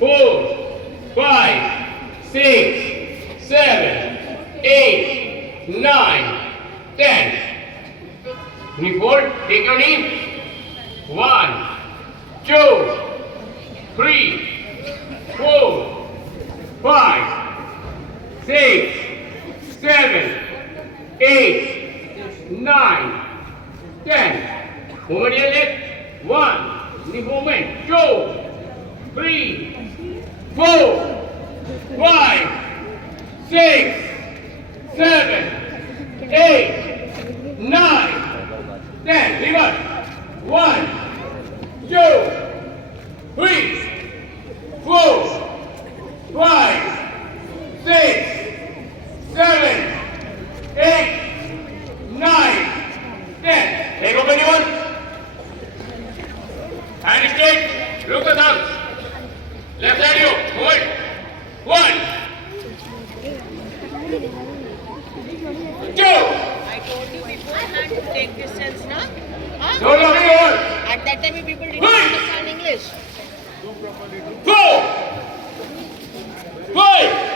4, 5, 6, 7, 8, 9, 10. Knee fold, take your knee. 1, 2, 3, 4, 5, 6, 7, 8, 9, 10. Movement your leg. 1, knee movement. 2, 3, 4, 5, 6, 7, 8, 9, 10. Reverse. 1, 2, 3, 4, 5, 6, 7, 8, 9, 10. Leg open anyone? Hand straight. Look at the thumbs. Left side you. Hold. 1, 2. I told you beforehand to take distance, na? Huh? No, hold. At that time, people didn't understand English. 4, 5,